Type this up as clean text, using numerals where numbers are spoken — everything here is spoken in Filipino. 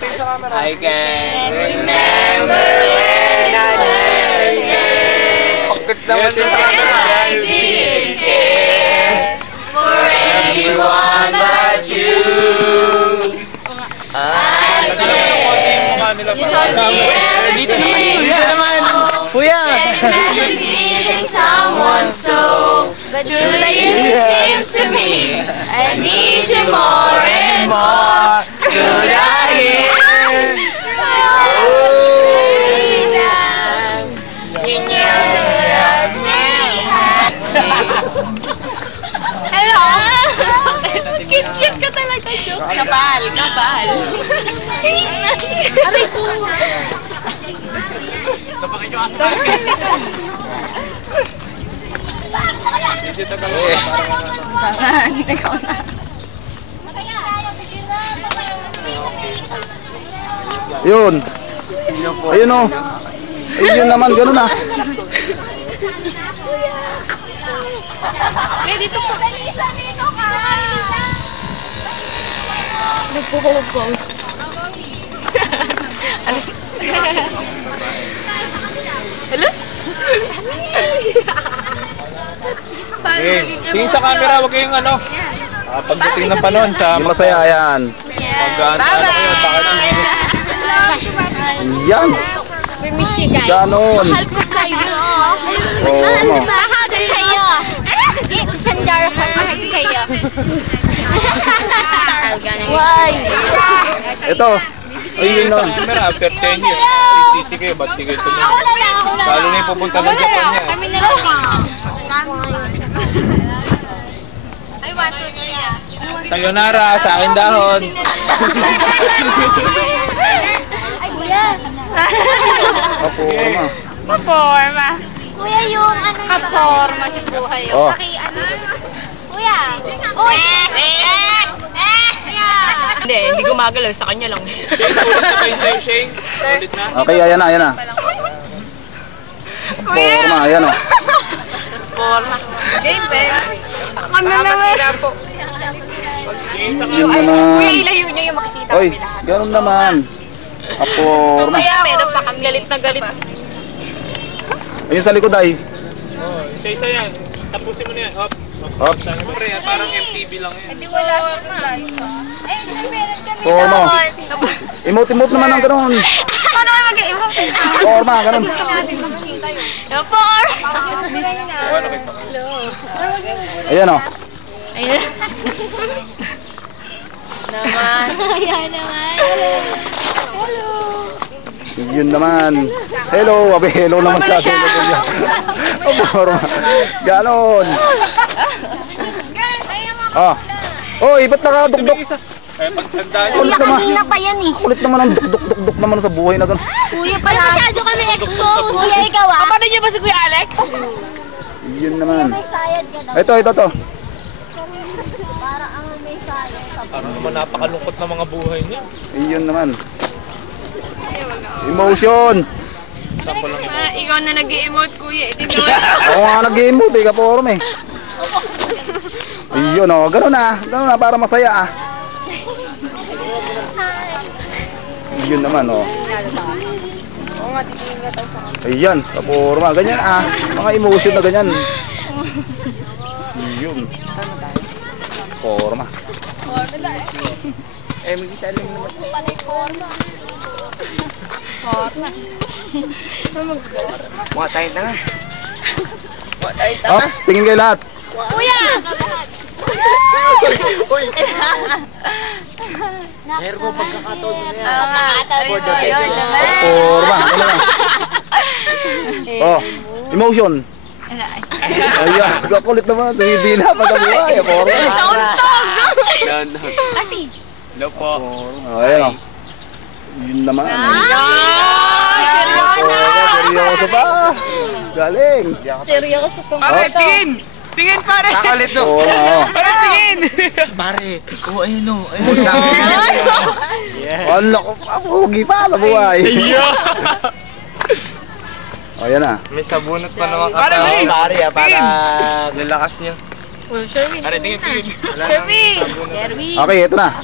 tingin sa camera. I can remember when I met you. Pagkat naman din sa camera. I didn't care for anyone but you. I said you taught me everything. Dito naman. Kuya. Imagine needing someone so truly it seems to me I need you more and more. Should I hear in your hello? Cute ka talaga, joke. Kapal. Aray ko. Ikaw na. Yun. Ayun o. Ayun naman, gano'n na. Dito po. Nagpo-pose. Hello? Tingin sa camera, wag kayong ano. Pagdating ng panahon sa Masaya yan. Yan. We miss you guys. Ganon. Mahal ko kayo. Oo. Mahal kayo. Si Sandara, mahal ko kayo. Why? Ito. Ayun sa camera, after 10 years, isisi kayo, ba't di kayo tumingin? Ako na lang. Lalo na yung pupunta ng Japan niya. Kami na lang. Ay, 1, 2, 3. Sayonara, sa akin dahon. Ay, kuya. Kaporma. Paporma. Kuya, yung ano na Kaporma si buhay. Oh. Kuya. Uy. Hindi gumagalaw. Sa kanya lang. Shane, ulit na kayo sa'yo, Shane. Ulit na. Okay, ayan na. Kaporma, ayan o. Porma. Game, be. Kami na naman. Tingin sa Yun camera. naman. Kuya, ilayo niyo yung makikita Oy, kami lahat. gano'n naman. Kaporma. Kaya meron pa kami. Galit na galit. Ayun sa likod ay. Isa yan. Tapusin mo na yan. Hop. Oops. Siyempre, parang MTV lang yan. Hindi wala sa Liza. Ay, meron kami. Porma. Emote naman ang gano'n. Paano kayo mag-emote? Porma, gano'n. Por! Ayan o. Ayan. Naman. Ayan naman. Hello. Yun naman. Hello, abe, hello naman sa atin. Kaporma. Ganon. Ah. Oy, ba't nakadukdok? Kaya pagtandaan nyo. Kuya, kanina pa yan eh. Kulit naman ang duk-duk naman sa buhay na gano'n. Kuya pala. Masyado kami exposed. Kuya, ikaw ah. Kapatid niyo ba si Kuya Alex? Yun naman. May sayad ka daw. Ito. Para ang may sayad. Parang naman napakalungkot na mga buhay niya. Yun naman. Emotion. Sample lang ito. Ikaw na nag-emote, Kuya. Ito Ako nga nag-emote eh, kaporma eh. Ayun o, gano'n na para masaya ah. Yun naman o. Ayan, kaporma, ganyan ah. Mga emotion na ganyan. Yun. Kaporma. Eh, mag-isa lang naman. Mga tayo na nga. Ops, tingin kayo lahat. Kuya! Meron ko pagkakataon mo na yan. Oo nga. Yun naman. Kaporma, ano lang. Oh, emotion. Ayan, kakulit naman. Tumibila pagkabuhay. Kaporma. Kasi. Hello po. Ayan o. Yun naman. Seryoso pa. Galing. Seryoso to. Pare, tingin! Tingin, pare! Kakalit to. Pare, tingin! Pare, ayun o. Ano ko pa, pugi pa sa buhay. O, yan na. May sabunot pa naman kasama. Pare, para nilakas niya. Sherwin. Pare, tingin. Sherwin. Okay, ito na.